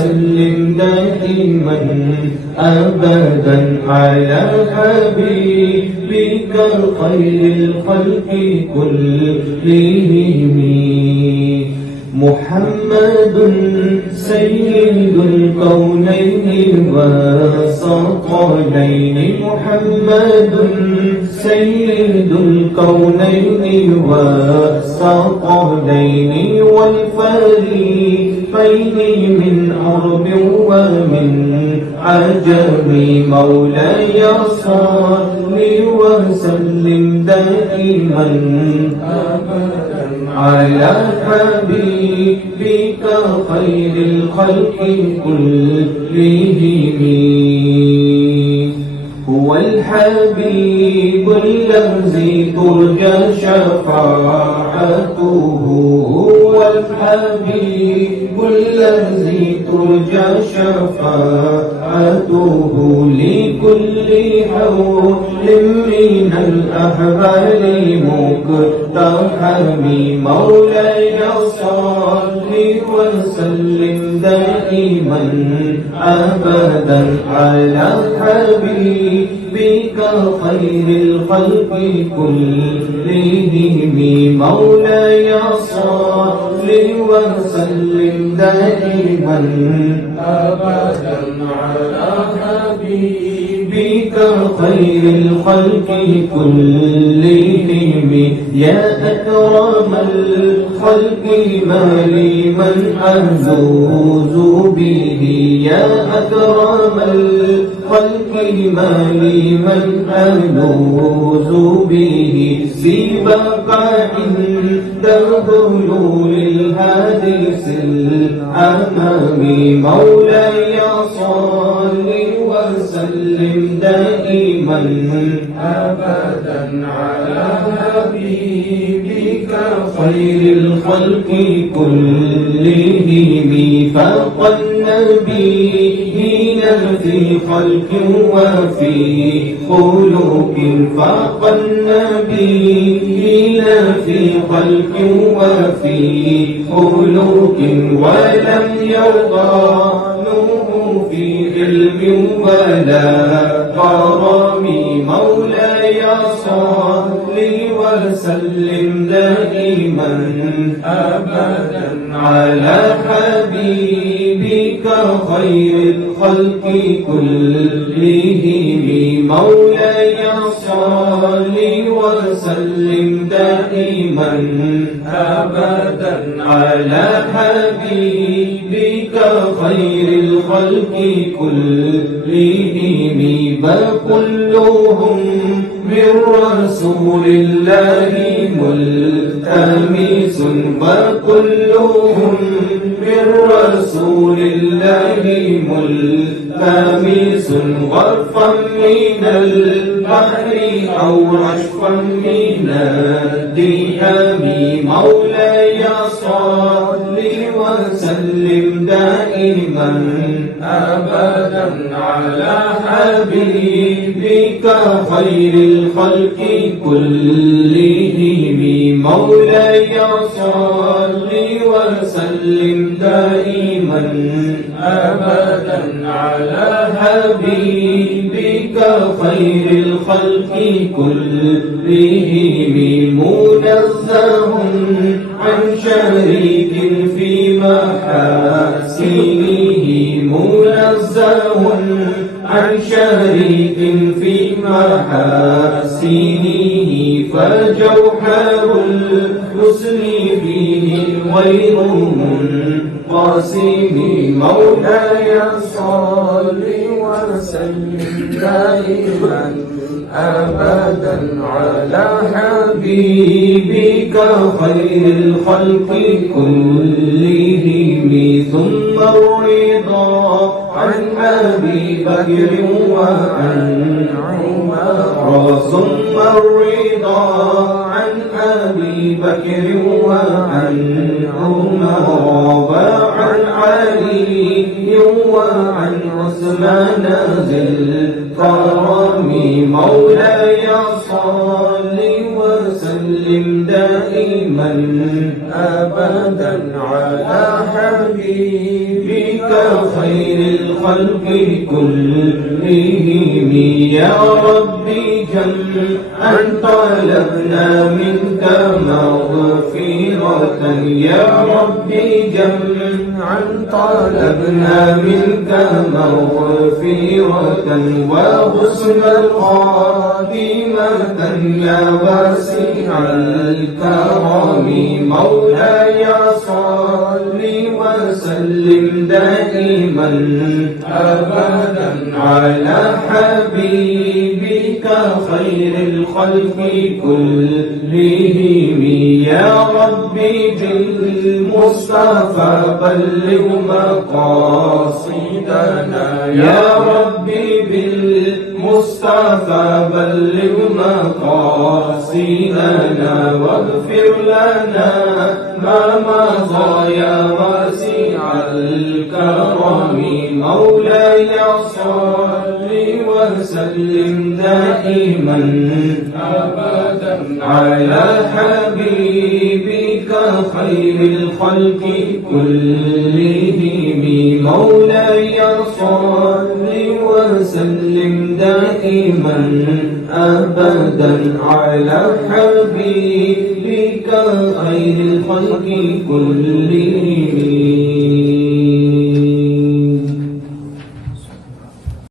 سلم دائما أبدا على حبيبك خير الخلق كلهم. محمد سيد الكونين والثقلين، محمد سيد الكونين والثقلين والفريقين من عرب ومن عجم. مولاي صل وسلم دائما أبدا على حبيبك خير الخلق كلهم. هو الحبيب الذي ترجى شفاعته، هو الحبيب الذي ترجى شفاعته لكل حول من الأحوال مقتحم. مولاي صل وسلم دائما أبدا على حبيبك خير الخلق كلهم. مولاي صل وسلم دائما أبدا على حبيبك خير الخلق كلهم. يا أكرم الخلق ما لي من ألوذ به، يا أكرم الخلق ما لي من ألوذ به. سيبك عند ظلول الحادث الأمام. مولاي صل وسلم دائما أبدا على حبيبك خير الخلق كلهم. فوق النبيين في خلق وفي خلق، فوق النبيين في خلق وفي خلق. ولم يضانوه في علم ولا كرم. مولاي صل وسلم دائما أبدا على حبيبك خير الخلق كلهم. مولاي صل وسلم دائما أبدا على حبيبك خير الخلق كلهم. فكلهم من رسول الله ملتمس، وكلهم من رسول الله ملتمس. غرفا من البحر أو رشفا من الديام. مولاي صل وسلم دائما أبدا على حبيبك خير الخلق كلهم. مولاي صل وسلم دائما أبدا على حبيبك خير الخلق كلهم. منزه عن شريك في محاسنه، منزه عن شريك في محاسنه. فجوهر الحسن فيه غير منقسم. مولاي صل وسلم دائما أبدا على حبيبك خير الخلق كلهم. ثم الرضا عن أبي بكر وعن عمر، ثم الرضا عن أبي بكر وعن عمر. وعن علي وعن عثمان ذي الكرم. مولاي صل وسلم دائما أبدا على حبيبك خير الخلق كلهم يا ربي جمعا طلبنا منك مغفرة يا ربي جمعا طلبنا منك مغفرة وحسن الخاتمة يا واسع الكرم مولاي صل وسلم دائما أبدا على حبيبك خير الخلق كلهم يا ربي بالمصطفى بلغ مقاصدنا يا ربي بالمصطفى بلغ مقاصدنا واغفر لنا ما مضى يا واسع الكرم مولاي صل وسلم دائما أبدا على حبيبك خير الخلق كلهم مولاي صل وسلم دائما أبدا على حبيبك خير الخلق كلهم